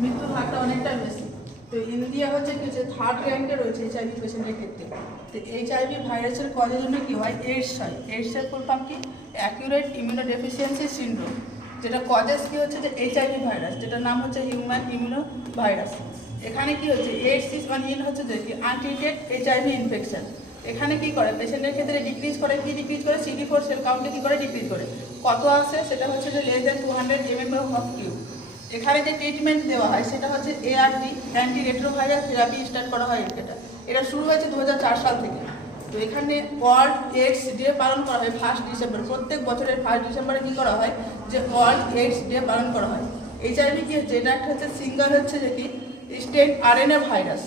মৃত্যুর হারটা অনেকটা বেশি। তো ইন্ডিয়া হচ্ছে কি যে থার্ড র্যাঙ্কে রয়েছে এইচআইভি পেশেন্টের ক্ষেত্রে। তো এইচআইভি ভাইরাসের কজের জন্য কি হয়, এইডস হয়। এইডসের ফুল ফর্ম কি, অ্যাকিউরেট ইমিউনোডেফিসিয়েন্সি সিন্ড্রোম, যেটা কজেস কি হচ্ছে যে এইচআইভি ভাইরাস, যেটার নাম হচ্ছে হিউম্যান ইমিউনো ভাইরাস। এখানে কি হচ্ছে, এইডস ইজ ইন হচ্ছে যে কি আনট্রিটেড এইচআইভি ইনফেকশন। এখানে কি করে পেশেন্টের ক্ষেত্রে ডিক্রিজ করে, কি ডিক্রিজ করে, CD4 সেল কাউন্টে কি করে ডিক্রিজ করে, কত আসে সেটা হচ্ছে যে লেস দ্যান 200 mmHg। এখানে যে ট্রিটমেন্ট দেওয়া হয় সেটা হচ্ছে ART, anti retroviral therapy start করা হয়। এটা শুরু হয়েছে 2004 সাল থেকে। তো এখানে ওয়ার্ল্ড এইডস ডে পালন করা হয় 1 ডিসেম্বর। প্রত্যেক বছরের 1 ডিসেম্বরে কি করা হয়, যে ওয়ার্ল্ড এইডস ডে পালন করা হয়। এইচআইভি কি হচ্ছে, এটা একটা হচ্ছে সিঙ্গল হচ্ছে যে কি স্টেট RNA ভাইরাস।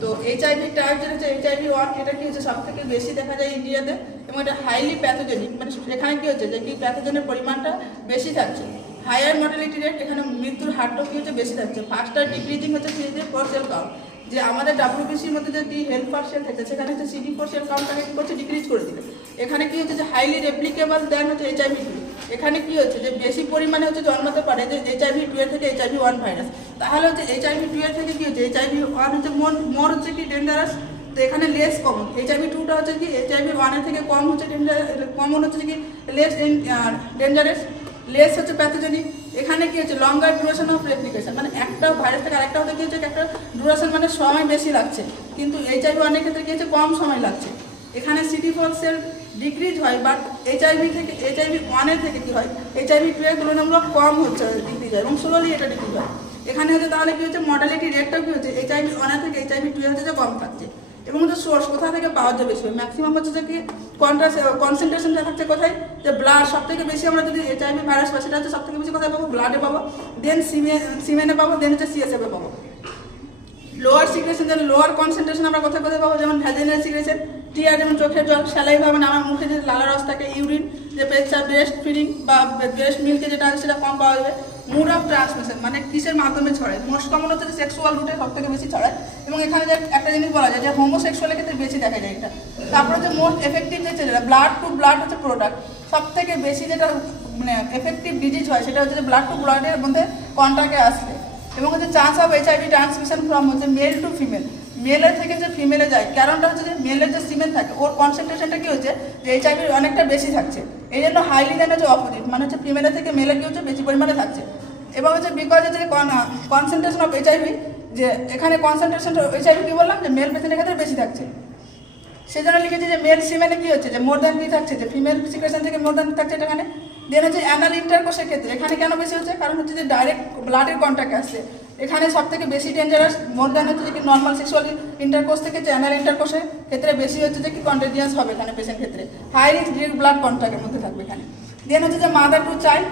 তো এইচআইভি টাইপ যেটা হচ্ছে HIV-1, এটা কি হচ্ছে সব থেকে বেশি দেখা যায় ইন্ডিয়াতে, এবং এটা হাইলি প্যাথোজেনিক। মানে এখানে কি হচ্ছে যে কি প্যাথোজেনের পরিমাণটা বেশি থাকছে, হায়ার মর্টালিটি রেট, এখানে মৃত্যুর হারটাও কি হচ্ছে বেশি থাকছে। ফার্স্টার ডিক্রিজিং হচ্ছে CD4 সেল কাউন্ট, যে আমাদের WBCর মধ্যে যে হেলথ ফার্স্ট সেল থাকে সেখানে হচ্ছে CD4 সেল কাউন্টটাকে কি করছে, ডিক্রিজ করে দিলে। এখানে কি হচ্ছে যে হাইলি রেপ্লিকেবল দেন হচ্ছে HIV-2। এখানে কি হচ্ছে যে বেশি পরিমাণে হচ্ছে জন্মাতে পারে যে HIV-2 এর থেকে HIV-1 ভাইরাস। তাহলে হচ্ছে HIV-2 এর থেকে কি হচ্ছে HIV-1 হচ্ছে মোর হচ্ছে কি ডেঞ্জারাস। তো এখানে লেস কমন, HIV-2টা হচ্ছে কি HIV-1 এর থেকে কম হচ্ছে কমন হচ্ছে কি লেস ডেঞ্জারাস, লেস হচ্ছে প্যাথোজেনিক। এখানে কি হচ্ছে লঙ্গার ডিউরেশন অফ রেপ্লিকেশন, মানে একটা ভাইরাস থেকে আরেকটা হতে কি হচ্ছে একটা ডিউরেশন মানে সময় বেশি লাগছে, কিন্তু HIV-1 এর ক্ষেত্রে কি হচ্ছে কম সময় লাগছে। এখানে CD4 সেল ডিক্রিজ হয়, বাট HIV-1 এর থেকে কি হয় HIV-2 এর তুলনামূলক কম হচ্ছে ডিক্রিজ হয়, এবং স্লোলি এটা ডিক্রিজ হয়। এখানে হচ্ছে তাহলে কি হচ্ছে মর্টালিটি রেটটাও কি হচ্ছে HIV-1 এর থেকে HIV-2 এর হচ্ছে কম থাকছে। এবং যে সোর্স কোথা থেকে পাওয়া যায় বেশি, ম্যাক্সিমাম হচ্ছে যে কি কনসেন্ট্রেশনটা থাকছে কোথায়, যে ব্লাড সব থেকে বেশি আমরা যদি HIV ভাইরাস পাই সেটা হচ্ছে সব থেকে বেশি কোথায় পাবো, ব্লাডে পাবো, দেন সিমেনে পাবো, দেন হচ্ছে CSF-এ পাবো। লোয়ার সিক্রেশন, যেন লোয়ার কনসেন্ট্রেশন আমরা কোথায় কোথায় পাবো, যেমন ভ্যাজিনাল সিক্রেশন, টিয়ার যেমন চোখের জল, স্যালাইভা মানে আমার মুখে যে লালা রস থাকে, ইউরিন, যে পেচ্ছাপ, ব্রেস্ট ফিডিং বা ব্রেস্ট মিল্কে যেটা আছে সেটা কম পাওয়া যাবে। মোড অফ ট্রান্সমিশন মানে কিসের মাধ্যমে ছড়ায়, মোস্ট কমন হচ্ছে যে সেক্সুয়াল রুটে সব থেকে বেশি ছড়ায়, এবং এখানে যে একটা জিনিস বলা যায় যে হোমোসেক্সুয়ালের ক্ষেত্রে বেশি দেখা যায় এটা। তারপরে হচ্ছে মোস্ট এফেক্টিভ যেটা ব্লাড টু ব্লাড হচ্ছে প্রোডাক্ট, সব থেকে বেশি যেটা মানে এফেক্টিভ ডিজিজ হয় সেটা হচ্ছে যে ব্লাড টু ব্লাডের মধ্যে কন্ট্যাক্টে আসলে। এবং হচ্ছে chance of HIV transmission from হচ্ছে মেল টু ফিমেল, মেলের থেকে যে ফিমেলে যায়, কারণটা হচ্ছে যে মেলের যে সিমেন থাকে ওর কনসেন্ট্রেশনটা কি হচ্ছে যে HIV অনেকটা বেশি থাকছে, এই জন্য হাইলি দেন হচ্ছে অপোজিট, মানে হচ্ছে ফিমেলের থেকে মেলের কি হচ্ছে বেশি পরিমাণে থাকছে। এবং হচ্ছে বিকজ হচ্ছে কনসেন্ট্রেশন অফ HIV, যে এখানে কনসেন্ট্রেশন HIV কি বললাম যে মেল পেশেন্টের ক্ষেত্রে বেশি থাকছে, সেই জন্য লিখেছে যে মেল সিমেনে কি হচ্ছে যে মোর দ্যান কি থাকছে, যে ফিমেল সিক্রেশন থেকে মোর দ্যান থাকছে এটা এখানে। দেন হচ্ছে অ্যানাল ইন্টারকোর্সের ক্ষেত্রে এখানে কেন বেশি হচ্ছে, কারণ হচ্ছে যে ডাইরেক্ট ব্লাডের কন্ট্যাক্ট আসছে, এখানে সব থেকে বেশি ডেঞ্জারাস মোর দ্যান হচ্ছে যে কি নর্মাল সেক্সুয়াল ইন্টারকোর্স থেকে অ্যানাল ইন্টারকোর্সের ক্ষেত্রে বেশি হচ্ছে যে কি কন্টেজিয়াস হবে এখানে পেশেন্ট ক্ষেত্রে, হাই রিস্ক ডিরেক্ট ব্লাড কন্ট্যাক্টের মধ্যে থাকবে এখানে। দেন হচ্ছে যে মাদার টু চাইল্ড,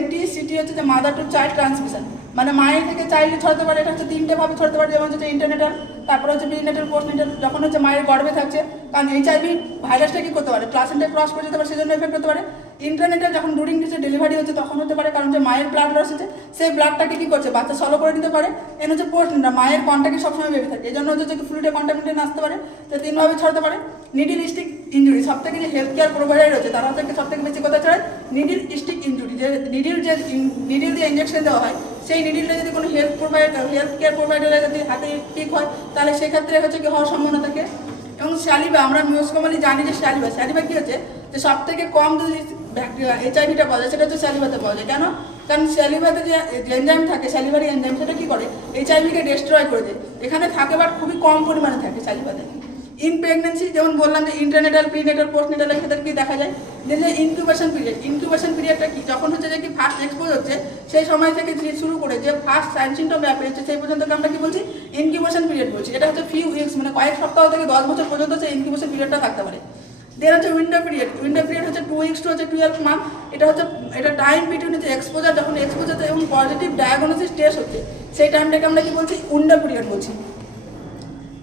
MTCT হচ্ছে যে মাদার টু চাইল্ড ট্রান্সমিশন, মানে মায়ের থেকে চাইল্ডে ছড়াতে পারে, এটা হচ্ছে 3টে ভাবে ছড়াতে পারে, যেমন হচ্ছে ইন্টারনেটাল, তারপরে হচ্ছে প্রিনেটাল, পোস্টনেটাল, যখন হচ্ছে মায়ের গর্ভে থাকছে, কারণ HIV ভাইরাসটা কি করতে পারে প্লাসেন্টা ক্রস করে যেতে পারে, সেজন্য এফেক্ট করতে পারে। ইন্টারনেটাল যখন ডুরিং ডেলিভারি হচ্ছে তখন হতে পারে, কারণ যে মায়ের ব্লাড লস হচ্ছে সেই ব্লাডটাকে কি করছে বাচ্চা সলো করে দিতে পারে। এর হচ্ছে পোস্টনেটাল, মায়ের কন্ট্যাক্টে সবসময় বেবি থাকে, এই জন্য হচ্ছে যে ফ্লুইডে কন্টামিনেশন আসতে পারে, তো 3 ভাবে ছড়াতে পারে। নিডিল স্টিক ইঞ্জুরি, সব থেকে যে হেলথ কেয়ার প্রোভাইডার রয়েছে তারা থেকে সব থেকে বেশি কথা ছড়ায় নিডিল স্টিক ইঞ্জুরি, যে নিডিল দিয়ে ইঞ্জেকশন দেওয়া হয়, সেই নিডিলটা যদি কোনো হেলথ কেয়ার প্রোভাইডারের যদি হাতে ঠিক হয় তাহলে সেক্ষেত্রে হচ্ছে কি হওয়ার সম্ভাবনা থাকে। এবং স্যালিভা, আমরা মোস্ট কমনলি জানি যে স্যালিভা কি হচ্ছে যে সব থেকে কম যদি HIVটা পাওয়া যায় সেটা হচ্ছে স্যালিভাতে পাওয়া যায়। কেন, কারণ স্যালিভাতে যে এনজাইম থাকে, স্যালিভারি এনজাইম, সেটা কি করে HIVকে ডিস্ট্রয় করে দেয়, এখানে থাকে বাট খুবই কম পরিমাণে থাকে স্যালিভাতে। ইন প্রেগনেন্সি যেমন বললাম যে ইন্টারনেটাল, প্রিনেটাল, পোস্টনেটালের ক্ষেত্রে কি দেখা যায়, যে ইনকিউবেশন পিরিয়ডটা কি, যখন হচ্ছে যে কি ফার্স্ট এক্সপোজ হচ্ছে সেই সময় থেকে শুরু করে যে ফার্স্ট সাইন সিম্পটম ব্যাপার হচ্ছে সেই পর্যন্ত আমরা কি বলছি ইনকিউবেশন পিরিয়ড বলছি। এটা হচ্ছে ফিউ উইকস মানে কয়েক সপ্তাহ থেকে 10 বছর পর্যন্ত সেই ইনকিউবেশন পিরিয়ডটা থাকতে পারে। দেন হচ্ছে উইন্ডো পিরিয়ড হচ্ছে 2 উইকস টু হচ্ছে 12 মান্থ, এটা টাইম বিটুইন হচ্ছে এক্সপোজার, যখন এক্সপোজার এবং পজিটিভ ডায়াগনোসিস টেস্ট হচ্ছে সেই টাইমটাকে আমরা কি বলছি উইন্ডো পিরিয়ড বলছি।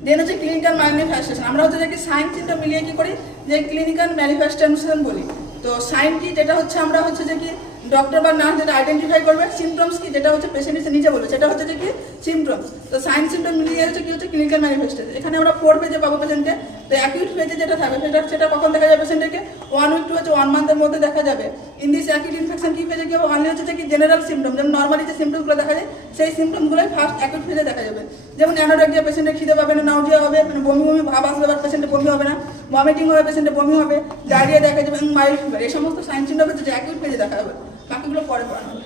দেন হচ্ছে ক্লিনিক্যাল ম্যানিফেস্টেশন, আমরা হচ্ছে যে সাইন সিম্পটম মিলিয়ে কি করি যে ক্লিনিক্যাল ম্যানিফেস্টেশন বলি। তো সাইন কি, যেটা হচ্ছে আমরা হচ্ছে যে কি ডক্টর বা নার্স যেটা আইডেন্টিফাই করবে সিমটমস কি, যেটা হচ্ছে পেশেন্ট এসে নিজে বলবে, সেটা হচ্ছে যে কি সিমটমস। তো সাইন সিমটম মিলিয়ে হচ্ছে কি হচ্ছে ক্লিনিক্যাল ম্যানিফেস্টেশন। এখানে আমরা 4 পেজে পাবো পেশেন্টকে। তো অ্যাকিউট ফেজে যেটা থাকবে সেটা কখন দেখা যাবে পেশেন্টকে, 1 উইক টু হচ্ছে 1 মান্থের মধ্যে দেখা যাবে। ইন দিস অ্যাকিউট ইনফেকশন কি ফেজে কি হবে, অনলি হচ্ছে কি জেনারেল সিমটম, যেমন নর্মালি যে সিমটমগুলো দেখা যায় সেই সিমটমগুলোই ফার্স্ট অ্যাকিউট ফেজে দেখা যাবে। যেমন অ্যানোরেক্সিয়া, পেশেন্টের খিদে পাবে না, নাউজিয়া হবে, মানে বমি বমি ভাব আসবে, বাট পেশেন্টের বমি হবে না, ভমিটিং হবে, পেশেন্টের বমি হবে, ডায়রিয়া দেখা যাবে, মাইল্ড ফিভার। এই সমস্ত সাইন সিমটম হচ্ছে যে অ্যাকিউট ফেজে দেখা যাবে, বাকিগুলো পরে পড়ানো হবে।